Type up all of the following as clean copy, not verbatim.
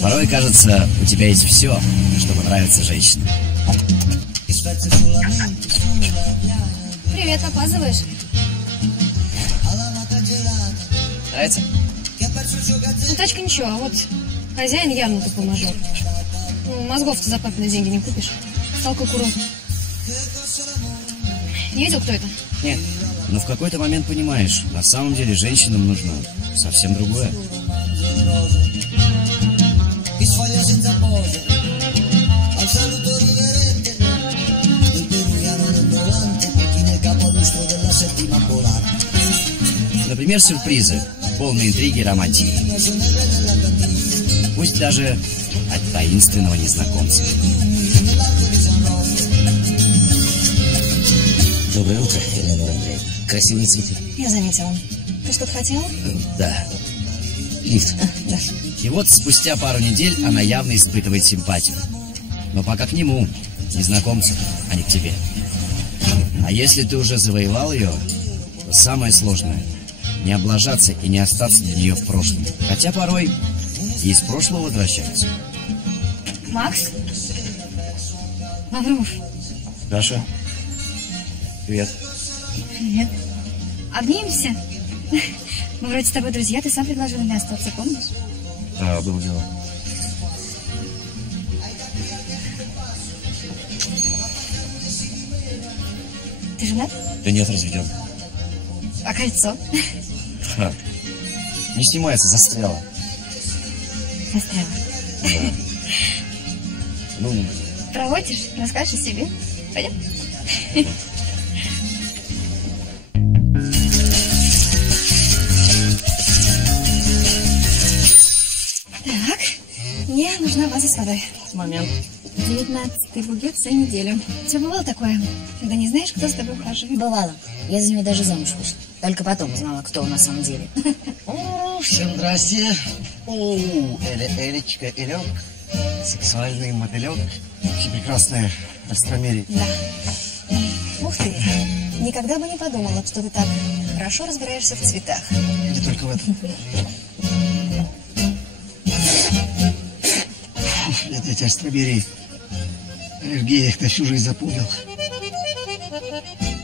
Порой кажется, у тебя есть все, чтобы нравиться женщинам. Привет, опаздываешь? Нравится? Ну, тачка ничего, а вот хозяин явно тупой мажор. Ну, мозгов-то за папины деньги не купишь. Стал кукуру. Не видел, кто это? Нет. Но в какой-то момент понимаешь, на самом деле женщинам нужно совсем другое. Например, сюрпризы, полные интриги и романтики. Пусть даже от таинственного незнакомца. Доброе утро, Элеонора Андреевна. Красивые цветы. Я заметила. Ты что-то хотела? Да. Лифт. Да. И вот спустя пару недель она явно испытывает симпатию. Но пока к нему, незнакомцу, а не к тебе. А если ты уже завоевал ее, то самое сложное — не облажаться и не остаться для нее в прошлом. Хотя порой и из прошлого возвращаются. Макс? Лавров. Даша. Привет. Привет. Обнимемся? Мы вроде с тобой друзья, ты сам предложил мне остаться, помнишь? Да, было дело. Ты женат? Да нет, разведен. А кольцо? Ха. Не снимается, застряла. Застряла. Да. Ну, Проводишь? Расскажешь о себе? Пойдем? Так, мне нужна ваза с водой. Момент. 19-й букет за неделю. У тебя бывало такое, когда не знаешь, кто с тобой ухаживает? Бывало. Я за него даже замуж вышла. Только потом узнала, кто он на самом деле. Всем здрасте. Элечка, Элек, сексуальный мотылек, прекрасная Астромерия. Да. Ух ты. Никогда бы не подумала, что ты так хорошо разбираешься в цветах. Не только в этом. Эти Астромерии. Аллергия их на всю жизнь запомнил.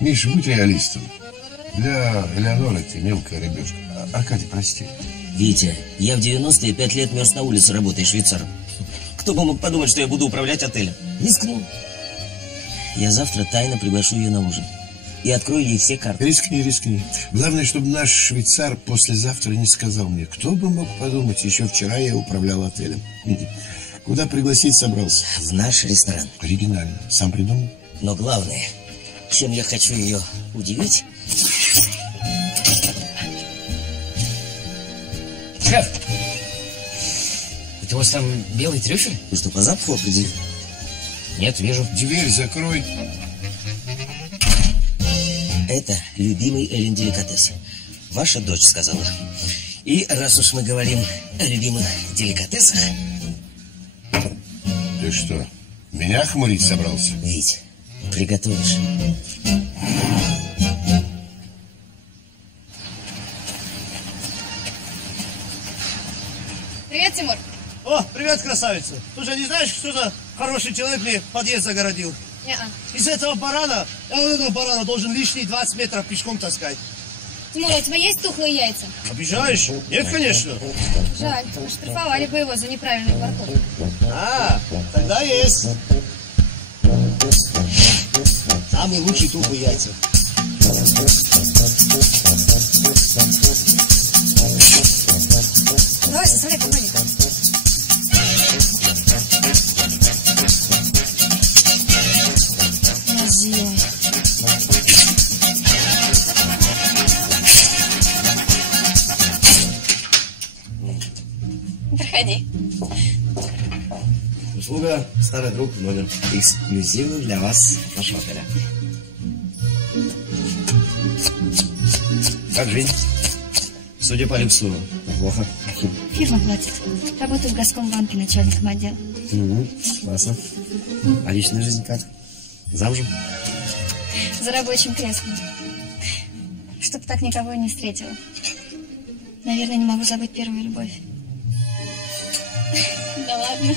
Миша, будь реалистом. Для Элеоноры ты мелкая рыбешка. Аркадий, прости. Витя, я в 90-е 5 лет мерз на улице, работая швейцаром. Кто бы мог подумать, что я буду управлять отелем? Рискнул. Я завтра тайно приглашу ее на ужин. И открою ей все карты. Рискни, рискни. Главное, чтобы наш швейцар послезавтра не сказал мне. Кто бы мог подумать, еще вчера я управлял отелем. Куда пригласить собрался? В наш ресторан. Оригинально. Сам придумал? Но главное, чем я хочу ее удивить... шеф! Это у вас там белый трюфель? Вы что, по запаху определили? Нет, вижу. Дверь закрой. Это любимый Эллен деликатес. Ваша дочь сказала. И раз уж мы говорим о любимых деликатесах... Ты что, меня хмурить собрался? Вить, приготовишь? Привет, Тимур. О, привет, красавица. Слушай, не знаешь, что за хороший человек мне подъезд загородил? Не-а. Из этого барана, я вот этого барана должен лишние 20 метров пешком таскать. Тимур, у тебя есть тухлые яйца? Обижаешь? Нет, конечно. Жаль, оштрафовали бы его за неправильную парковку. А, тогда есть. Самый лучший тухлый яйца. Давай, составляй компанию. Проходи. Услуга «Старый друг» номер эксклюзивно для вас от нашего отеля. Как жизнь? Судя по люксу, плохо. Фирма платит. Работаю в Газкомбанке начальником отдела. Классно. А личная жизнь как? Замужем? За рабочим креслом. Чтоб так никого и не встретила. Наверное, не могу забыть первую любовь. ладно.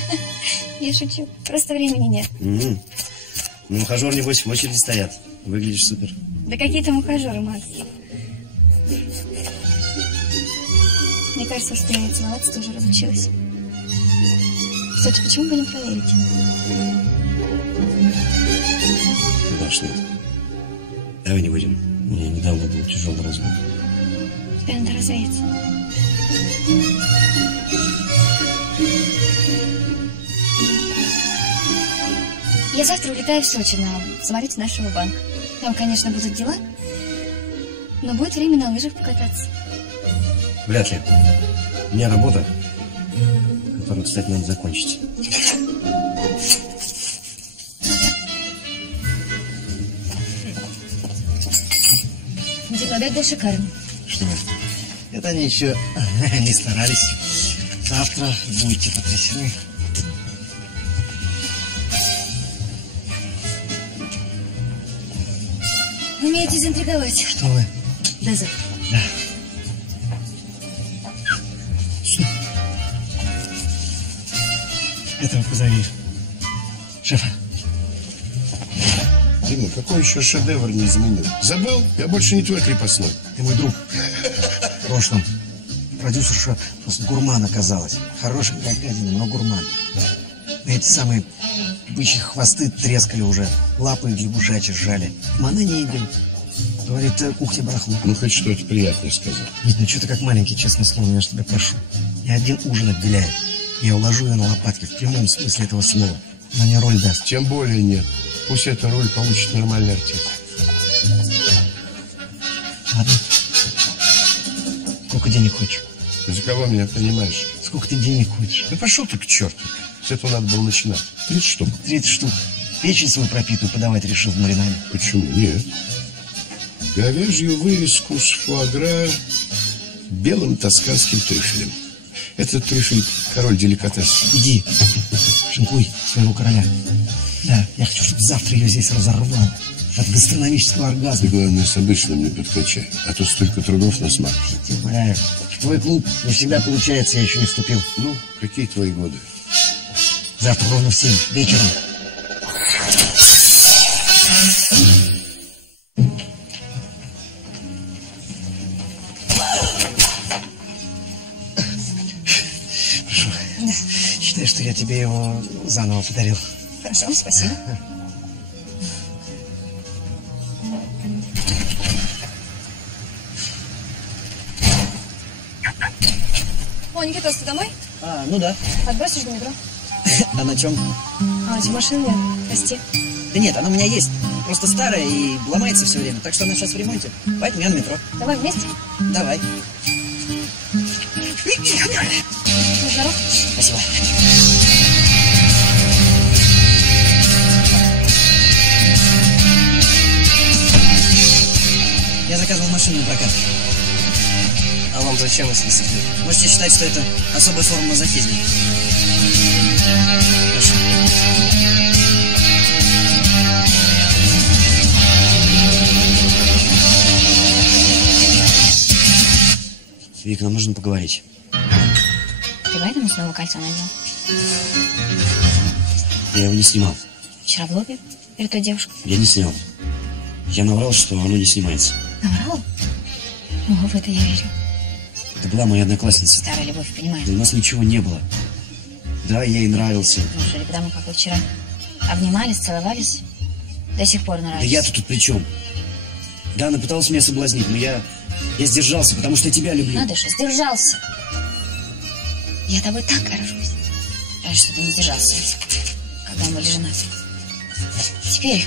Я шучу. Просто времени нет. Ну, ухажер, небось, в очереди стоят. Выглядишь супер. Да какие там ухажеры, Макс? Мне кажется, что я целоваться тоже разучилась. Кстати, почему бы не проверить? Даш, нет. Давай не будем. У меня недавно был тяжелый развод. Тебе надо развеяться. Я завтра улетаю в Сочи на самолете нашего банка. Там, конечно, будут дела, но будет время на лыжах покататься. Вряд ли. У меня работа, которую, кстати, надо закончить. Обед был шикарный. Что? Это они еще не старались. Завтра будете потрясены. Вы умеете заинтриговать. Что вы? До завтра. Да. Что? Этого позови. Шефа. Дима, какой еще шедевр не изменил? Забыл? Я больше не твой крепостной. Ты мой друг. В прошлом продюсерша просто гурман оказалась. Хорошая говядина, но гурман. Эти самые бычьи хвосты трескали уже. Лапы лягушачьи сжали. Она не идет. Говорит, кухня барахло. Ну, хоть что-то приятное сказал. Нет, ну что ты как маленький, честное слово, я ж тебя прошу. Я один ужин отделяю. Я уложу ее на лопатки в прямом смысле этого слова. Она мне роль даст. Тем более нет. Пусть эту роль получит нормальный артист. Ладно. Сколько денег хочешь? Ты за кого меня понимаешь? Сколько ты денег хочешь? Да пошел ты к черту. С этого надо было начинать. 30 штук. 30 штук. Печень свою пропитую подавать решил в маринade. Почему? Нет. Говяжью вырезку с фуагра белым тосканским трюфелем. Этот трюфель король деликатес. Иди, шинкуй своего короля. Да, я хочу, чтобы завтра ее здесь разорвал. От гастрономического оргазма. Ты, главное, с обычным не подкачай. А то столько трудов на смак. Тем более, в твой клуб не всегда получается, я еще не вступил. Ну, какие твои годы? Завтра ровно в 7 вечером. Прошу, считай, что я тебе его заново подарил. Хорошо, спасибо. О, Никитос, ты домой? Ну да. Отбросишь до метро? А на чем? А, у тебя машины нет. Прости. Да нет, она у меня есть. Просто старая и ломается все время. Так что она сейчас в ремонте. Поэтому я на метро. Давай вместе. Давай. Ну, здоров. Спасибо. Я заказывал машину на прокат. А вам зачем, если секрет? Можете считать, что это особая форма мазохизма. Хорошо. Вик, нам нужно поговорить. Ты поэтому снова кольцо надел? Я его не снимал. Вчера в лобби перед той девушкой. Я не снял. Я наврал, что оно не снимается. Наврал? Ого, в это я верю. Это была моя одноклассница. Старая любовь, понимаешь? Да у нас ничего не было. Да, я ей нравился. Ну, жили потому, как вы вчера обнимались, целовались. До сих пор Да нравится. я-то тут при чем? Да, она пыталась меня соблазнить, но я сдержался, потому что я тебя люблю. Надо же, сдержался. Я тобой так горжусь. Жаль, что ты не сдержался, когда мы были женаты. Теперь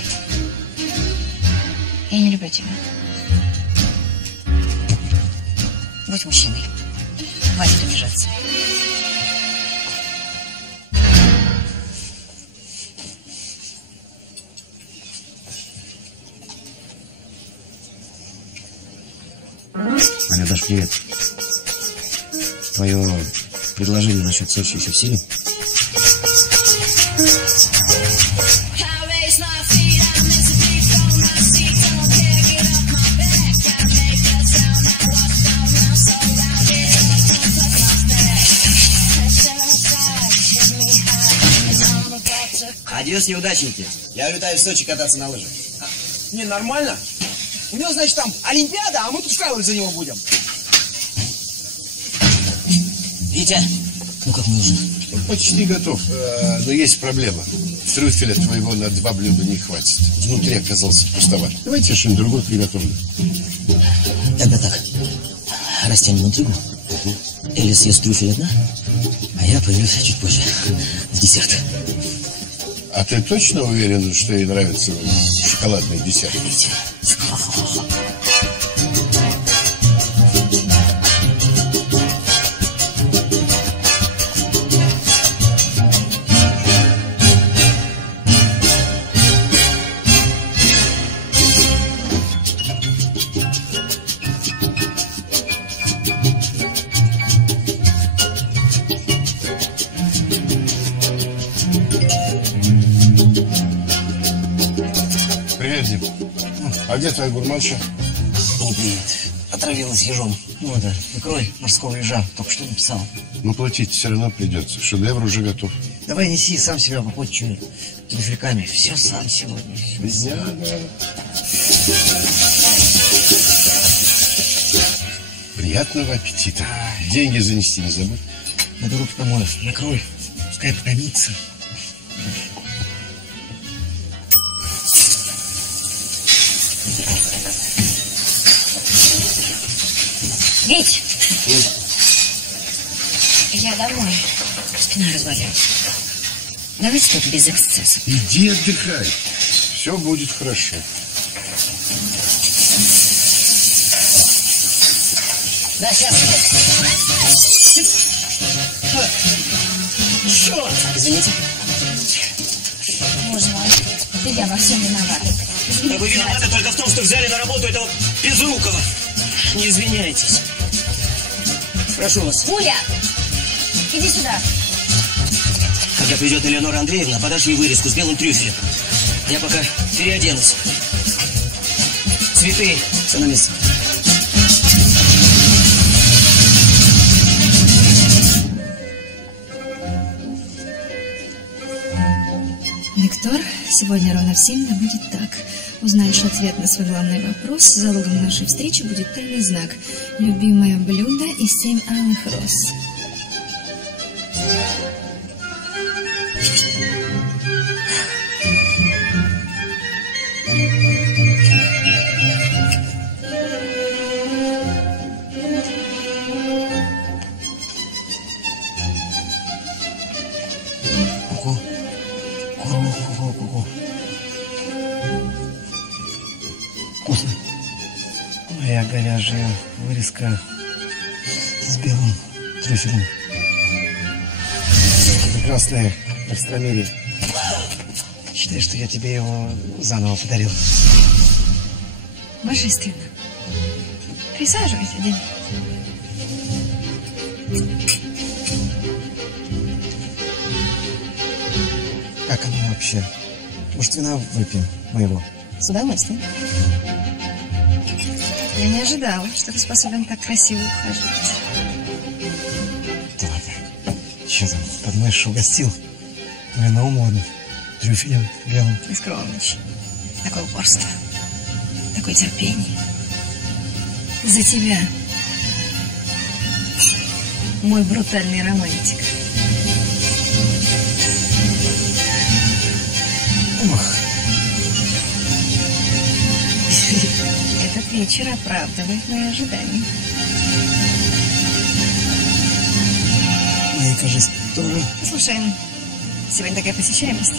я не люблю тебя. Будь мужчиной. Хватит унижаться. Аня, Даш, привет. Твое предложение насчет Сочи еще в силе? Адьос, неудачники. Я улетаю в Сочи кататься на лыжах. Не, нормально. У него, значит, там Олимпиада, а мы тут вкалывать за него будем. Витя, ну как мы уже? Почти готов. Но есть проблема. Трюфеля твоего на 2 блюда не хватит. Внутри оказался пустоват. Давайте я что-нибудь другое приготовлю. Тогда так. Растянем интригу. Эля съест трюфель одна, а я появлюсь чуть позже. В десерт. А ты точно уверен, что ей нравится шоколадный десерт? Привет, Дим. А где твоя гурманша? Не пьет. Отравилась ежом. Ну да, икрой морского ежа. Только что написал. Но платить все равно придется. Шедевр уже готов. Давай неси, сам себя попотчую. Трюфельками. Все сам сегодня. Бедняга. Приятного аппетита. Деньги занести не забудь. Надо руки помоешь. Накрой. Пускай потомится. Вить! Я домой. Спина разболелась. Давайте тут без эксцессов. Иди отдыхай. Все будет хорошо. Да, сейчас. Черт! Извините. Боже мой, ты я во всем виновата. Да вы виноваты только в том, что взяли на работу этого Безрукова. Не извиняйтесь. Прошу вас. Уля! Иди сюда. Когда придет Элеонора Андреевна, подашь ей вырезку с белым трюфелем. Я пока переоденусь. Цветы. Все на месте. Виктор, сегодня ровно в 7 да будет так. Узнаешь ответ на свой главный вопрос. Залогом нашей встречи будет тайный знак. Любимое блюдо и 7 алых роз. Ку-ку. Вкусно. Моя говяжья вырезка с белым трюфелем. Прекрасное гастромерие. Считай, что я тебе его заново подарил. Божественно. Присаживайся, Дим. Как оно вообще? Может, вина выпьем моего? С удовольствием. Я не ожидала, что ты способен так красиво ухаживать. Да ладно. Че там, подмышь угостил? Вином ладно. Трюфелем белым. Не скромничай. Такое упорство. Такое терпение. За тебя. Мой брутальный романтик. Ох. Этот вечер оправдывает мои ожидания. Мои, кажется, тоже. Слушай, сегодня такая посещаемость.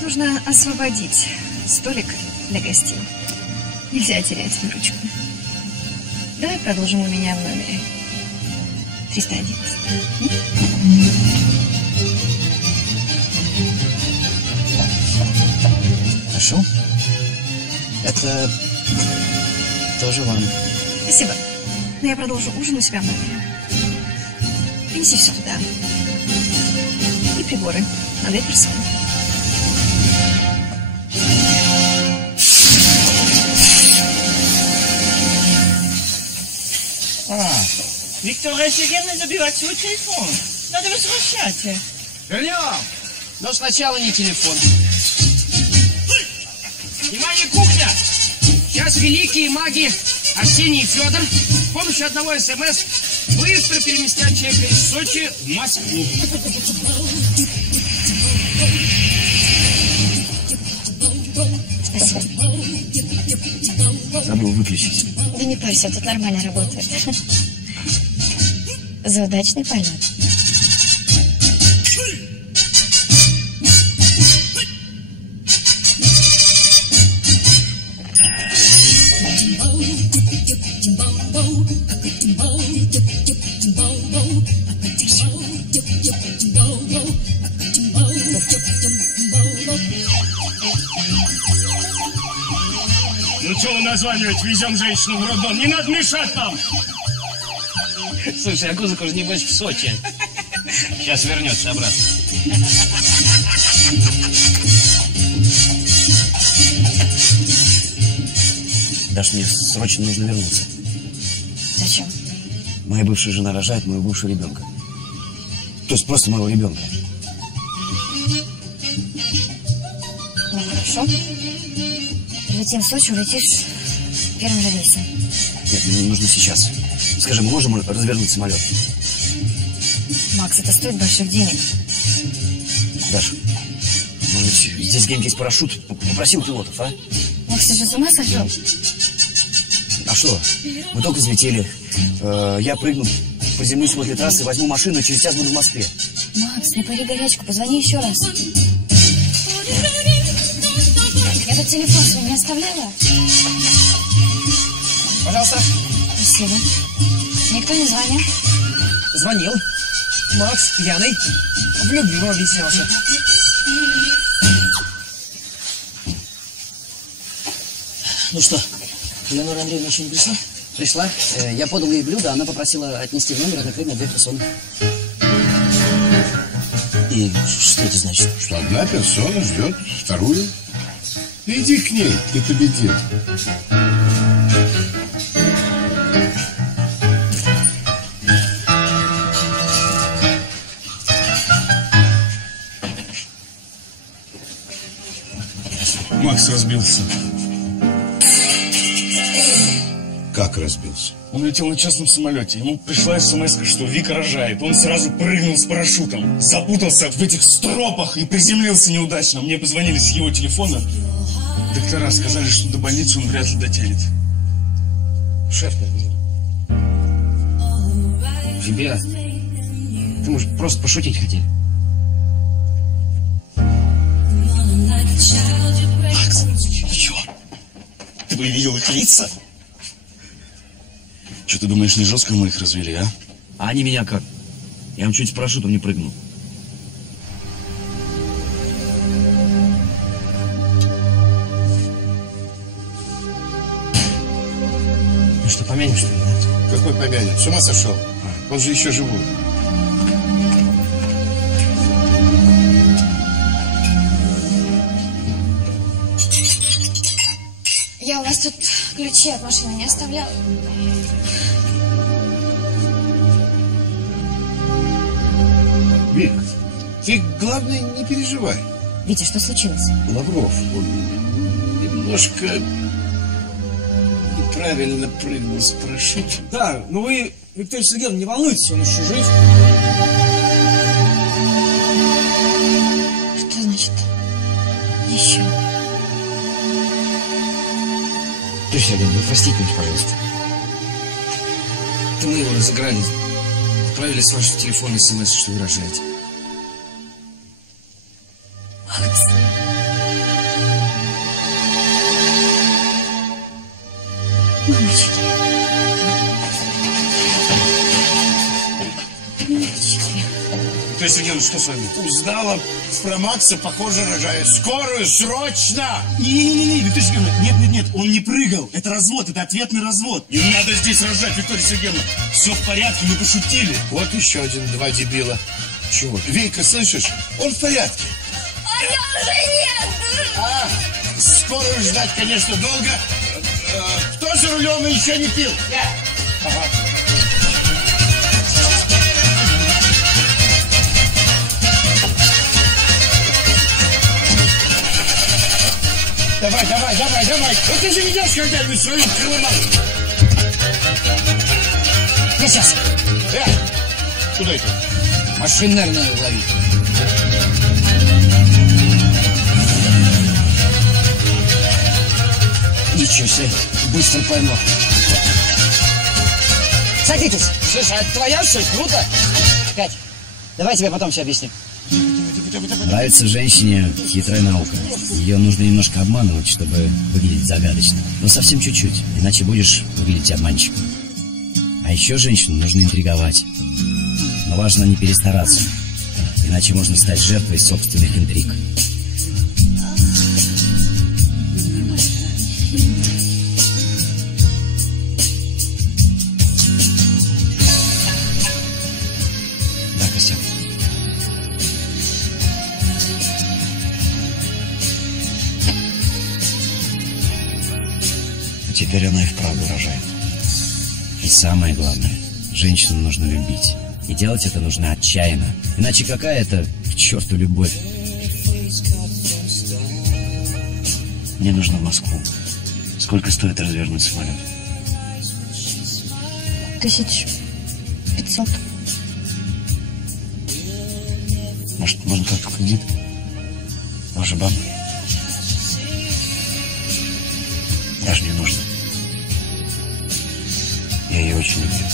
Нужно освободить столик для гостей. Нельзя терять выручку. Давай продолжим у меня в номере. 311. Хорошо. Это тоже вам. Спасибо. Но я продолжу ужин у себя в номере. Принеси все туда. И приборы на 2 персоны. Виктор, если не забивать свой телефон. Надо возвращать. Вернем! Но сначала не телефон. Внимание, кухня! Сейчас великие маги Арсений и Федор с помощью одного СМС быстро переместят человека из Сочи в Москву. Спасибо. Забыл выключить. Да не парься, тут нормально работает. За удачный полет. Ну что вы названиваете? Везем женщину в роддом. Не надо мешать нам! Слушай, а Кузык уже небось в Сочи. Сейчас вернется обратно. Даш, мне срочно нужно вернуться. Зачем? Моя бывшая жена рожает моего бывшего ребенка. То есть просто моего ребенка. Ну хорошо. Летим в Сочи, улетишь первым же рейсом. Нет, мне нужно сейчас. Скажи, мы можем развернуть самолет? Макс, это стоит больших денег. Даша, может быть, здесь где-нибудь есть парашют? Попроси у пилотов, а? Макс, ты же с ума сошел? А что? Мы только взлетели. Я прыгну, приземлюсь возле трассы, возьму машину и через час буду в Москве. Макс, не пари горячку, позвони еще раз. Я тут телефон свой не оставляла? Пожалуйста. Спасибо. Никто не звонил? Звонил. Макс, пьяный, в любви объяснялся. Ну что, Леонора Андреевна еще не пришла? Пришла. Я подал ей блюдо, она попросила отнести в номер и накрыть на 2 персоны. И что это значит? Что одна персона ждет вторую. Иди к ней, ты победил. Макс разбился. Как разбился? Он летел на частном самолете. Ему пришла смс, что Вика рожает. Он сразу прыгнул с парашютом. Запутался в этих стропах и приземлился неудачно. Мне позвонили с его телефона. Доктора сказали, что до больницы он вряд ли дотянет. Шеф, ребят, ты, может, просто пошутить хотели? Макс, ну чё? Ты бы видел их лица? Что ты думаешь, не жестко мы их развели, а? А они меня как? Я им чуть с парашютом не прыгнул. Ну что, помянем, что ли? Какой помянем? С ума сошел? Он же еще живой. Я у вас тут ключи от машины не оставляла. Вик, ты, главное, не переживай. Витя, что случилось? Лавров, он немножко неправильно прыгнул с парашютом. Да, ну вы, Виктория Сергеевна, не волнуйтесь, он еще жив. Что значит еще? Виктория Сергеевна, вы простите меня, пожалуйста. Это мы его разыграли. Отправили с вашего телефона смс, что вы рожаете. Макс. Мамочки. Мамочки. Виктория Сергеевна, что с вами? Узнала про Макса, похоже, рожает. Скорую, срочно! Не-не-не, Виктория Сергеевна, нет, он не прыгал. Это развод, это ответный развод. Не надо здесь рожать, Виктория Сергеевна. Все в порядке, мы пошутили. Вот еще два дебила. Чего? Вейка, слышишь? Он в порядке. А я уже нет! Скорую ждать, конечно, долго. Кто за рулем и еще не пил? Я. Ага. давай. Вот ты заведешь когда-нибудь свою колымагу. Я сейчас. Куда это? Машин, наверное, ловить. Ничего себе, быстро поймал. Садитесь. Слушай, а это твоя, что ли? Круто. Кать, давай тебе потом все объясню. Нравится женщине хитрая наука. Ее нужно немножко обманывать, чтобы выглядеть загадочно. Но совсем чуть-чуть, иначе будешь выглядеть обманщиком. А еще женщину нужно интриговать. Но важно не перестараться, иначе можно стать жертвой собственных интриг. Да, Костя. А теперь она и вправду рожает. И самое главное, женщину нужно любить. И делать это нужно отчаянно. Иначе какая это, к черту, любовь? Мне нужно в Москву. Сколько стоит развернуть самолет? 1500. Может, можно как-то кредит? Ваша баба? Даже не нужно. Я ее очень люблю.